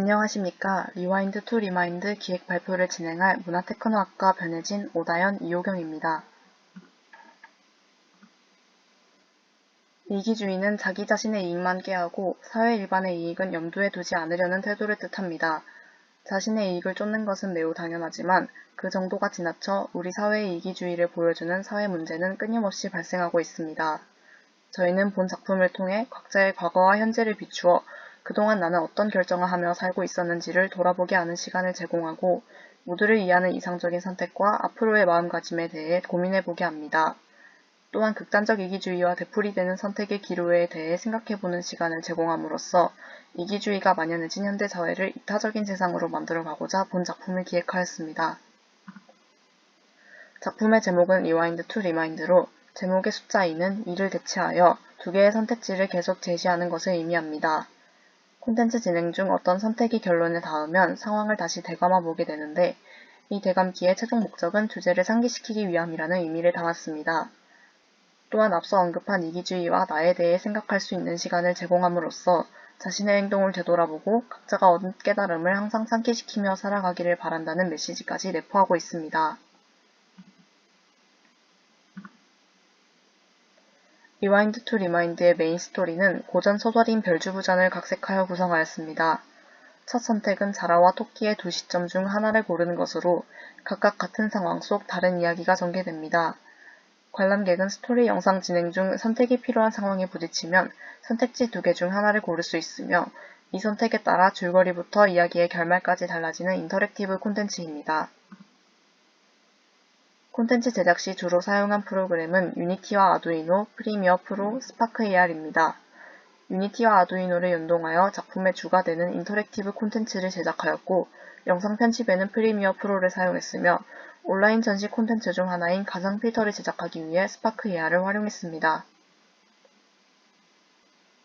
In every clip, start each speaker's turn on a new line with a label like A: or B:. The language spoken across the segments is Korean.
A: 안녕하십니까. 리와인드 투 리마인드 기획 발표를 진행할 문화테크노학과 변혜진, 오다연, 이호경입니다. 이기주의는 자기 자신의 이익만 꾀하고 사회 일반의 이익은 염두에 두지 않으려는 태도를 뜻합니다. 자신의 이익을 쫓는 것은 매우 당연하지만 그 정도가 지나쳐 우리 사회의 이기주의를 보여주는 사회 문제는 끊임없이 발생하고 있습니다. 저희는 본 작품을 통해 각자의 과거와 현재를 비추어 그동안 나는 어떤 결정을 하며 살고 있었는지를 돌아보게 하는 시간을 제공하고 모두를 이해하는 이상적인 선택과 앞으로의 마음가짐에 대해 고민해보게 합니다. 또한 극단적 이기주의와 되풀이되는 선택의 기로에 대해 생각해보는 시간을 제공함으로써 이기주의가 만연해진 현대 사회를 이타적인 세상으로 만들어가고자 본 작품을 기획하였습니다. 작품의 제목은 리와인드 투 리마인드로 제목의 숫자 2는 2를 대체하여 두 개의 선택지를 계속 제시하는 것을 의미합니다. 콘텐츠 진행 중 어떤 선택이 결론에 닿으면 상황을 다시 되감아 보게 되는데 이 되감기의 최종 목적은 주제를 상기시키기 위함이라는 의미를 담았습니다. 또한 앞서 언급한 이기주의와 나에 대해 생각할 수 있는 시간을 제공함으로써 자신의 행동을 되돌아보고 각자가 얻은 깨달음을 항상 상기시키며 살아가기를 바란다는 메시지까지 내포하고 있습니다. 리와인드 투 리마인드의 메인 스토리는 고전 소설인 별주부전을 각색하여 구성하였습니다. 첫 선택은 자라와 토끼의 두 시점 중 하나를 고르는 것으로 각각 같은 상황 속 다른 이야기가 전개됩니다. 관람객은 스토리 영상 진행 중 선택이 필요한 상황에 부딪히면 선택지 두 개 중 하나를 고를 수 있으며 이 선택에 따라 줄거리부터 이야기의 결말까지 달라지는 인터랙티브 콘텐츠입니다. 콘텐츠 제작 시 주로 사용한 프로그램은 유니티와 아두이노, 프리미어 프로, 스파크 AR입니다. 유니티와 아두이노를 연동하여 작품의 주가 되는 인터랙티브 콘텐츠를 제작하였고 영상 편집에는 프리미어 프로를 사용했으며 온라인 전시 콘텐츠 중 하나인 가상 필터를 제작하기 위해 스파크 AR을 활용했습니다.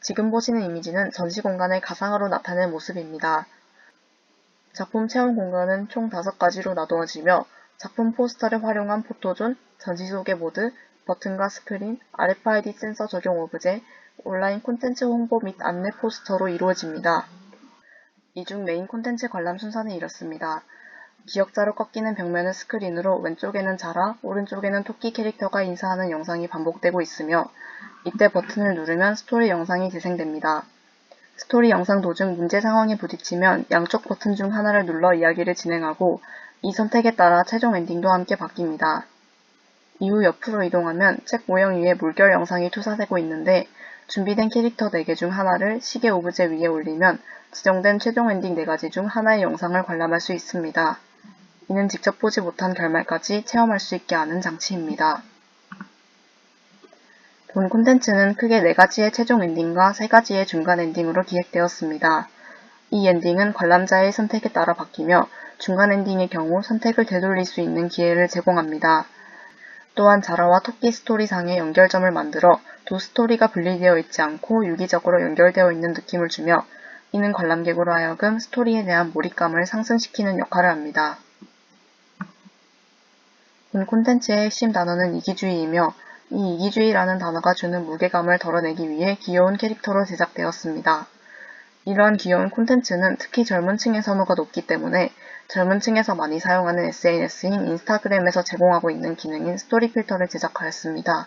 A: 지금 보시는 이미지는 전시 공간을 가상으로 나타낸 모습입니다. 작품 체험 공간은 총 5가지로 나누어지며 작품 포스터를 활용한 포토존, 전시 소개 모드, 버튼과 스크린, RFID 센서 적용 오브제, 온라인 콘텐츠 홍보 및 안내 포스터로 이루어집니다. 이 중 메인 콘텐츠 관람 순서는 이렇습니다. 기억자로 꺾이는 벽면은 스크린으로 왼쪽에는 자라, 오른쪽에는 토끼 캐릭터가 인사하는 영상이 반복되고 있으며 이때 버튼을 누르면 스토리 영상이 재생됩니다. 스토리 영상 도중 문제 상황에 부딪히면 양쪽 버튼 중 하나를 눌러 이야기를 진행하고 이 선택에 따라 최종 엔딩도 함께 바뀝니다. 이후 옆으로 이동하면 책 모형 위에 물결 영상이 투사되고 있는데 준비된 캐릭터 4개 중 하나를 시계 오브제 위에 올리면 지정된 최종 엔딩 4가지 중 하나의 영상을 관람할 수 있습니다. 이는 직접 보지 못한 결말까지 체험할 수 있게 하는 장치입니다. 본 콘텐츠는 크게 4가지의 최종 엔딩과 3가지의 중간 엔딩으로 기획되었습니다. 이 엔딩은 관람자의 선택에 따라 바뀌며 중간 엔딩의 경우 선택을 되돌릴 수 있는 기회를 제공합니다. 또한 자라와 토끼 스토리상의 연결점을 만들어 두 스토리가 분리되어 있지 않고 유기적으로 연결되어 있는 느낌을 주며 이는 관람객으로 하여금 스토리에 대한 몰입감을 상승시키는 역할을 합니다. 본 콘텐츠의 핵심 단어는 이기주의이며 이 이기주의라는 단어가 주는 무게감을 덜어내기 위해 귀여운 캐릭터로 제작되었습니다. 이러한 귀여운 콘텐츠는 특히 젊은 층의 선호가 높기 때문에 젊은 층에서 많이 사용하는 SNS인 인스타그램에서 제공하고 있는 기능인 스토리 필터를 제작하였습니다.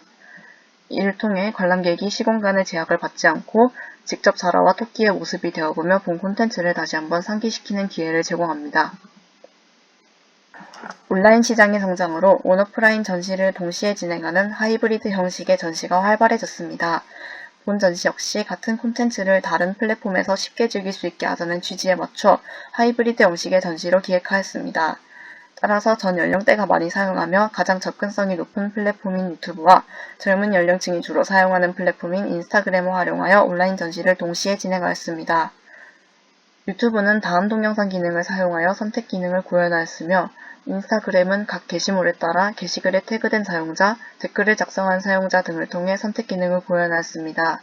A: 이를 통해 관람객이 시공간의 제약을 받지 않고 직접 자라와 토끼의 모습이 되어보며 본 콘텐츠를 다시 한번 상기시키는 기회를 제공합니다. 온라인 시장의 성장으로 온오프라인 전시를 동시에 진행하는 하이브리드 형식의 전시가 활발해졌습니다. 본 전시 역시 같은 콘텐츠를 다른 플랫폼에서 쉽게 즐길 수 있게 하자는 취지에 맞춰 하이브리드 형식의 전시로 기획하였습니다. 따라서 전 연령대가 많이 사용하며 가장 접근성이 높은 플랫폼인 유튜브와 젊은 연령층이 주로 사용하는 플랫폼인 인스타그램을 활용하여 온라인 전시를 동시에 진행하였습니다. 유튜브는 다음 동영상 기능을 사용하여 선택 기능을 구현하였으며 인스타그램은 각 게시물에 따라 게시글에 태그된 사용자, 댓글을 작성한 사용자 등을 통해 선택 기능을 구현하였습니다.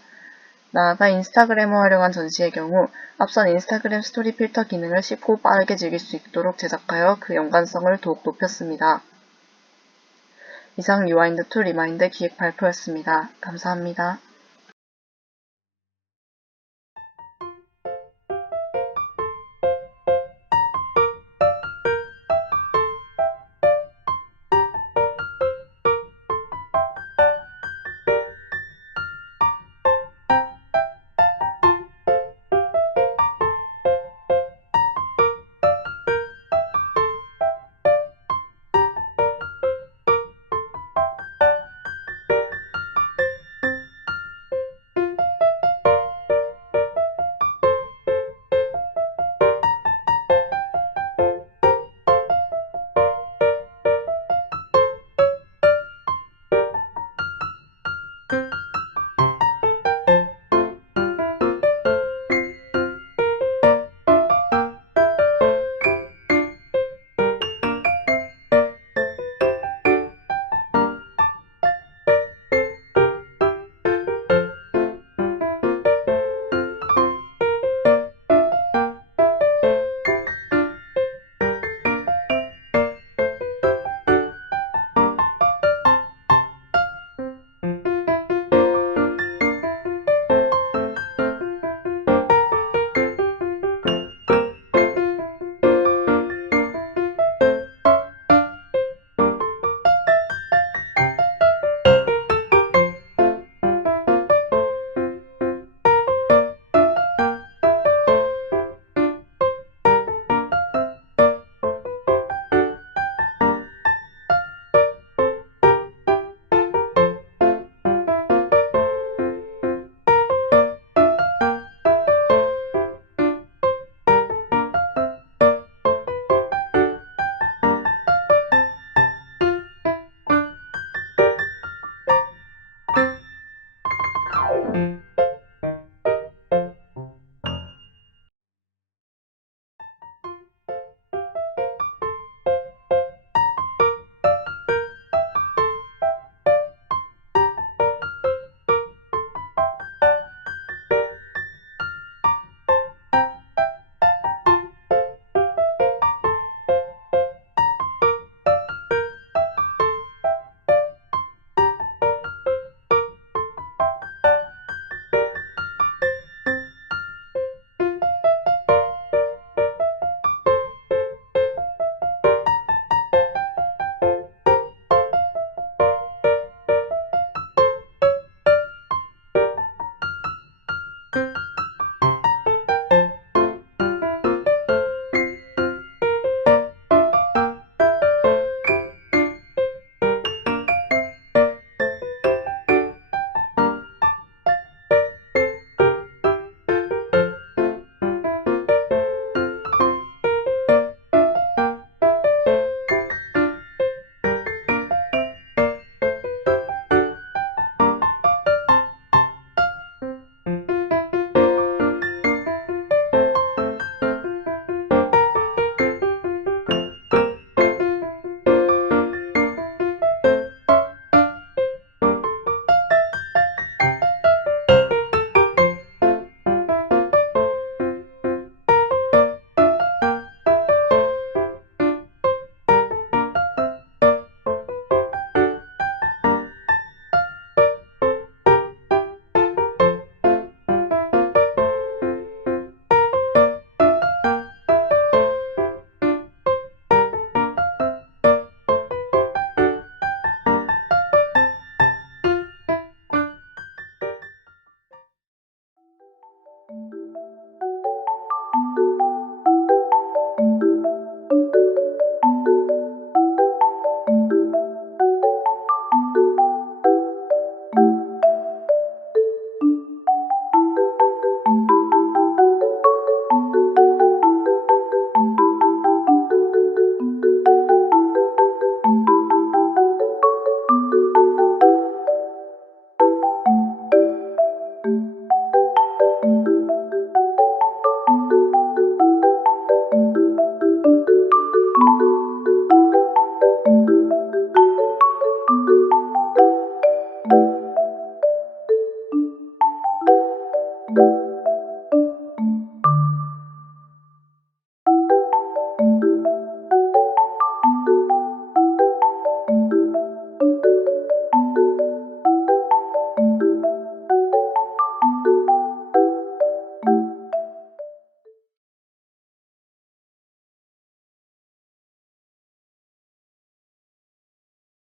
A: 나아가 인스타그램을 활용한 전시의 경우 앞선 인스타그램 스토리 필터 기능을 쉽고 빠르게 즐길 수 있도록 제작하여 그 연관성을 더욱 높였습니다. 이상 리와인드 투 리마인드 기획 발표였습니다. 감사합니다. Bye.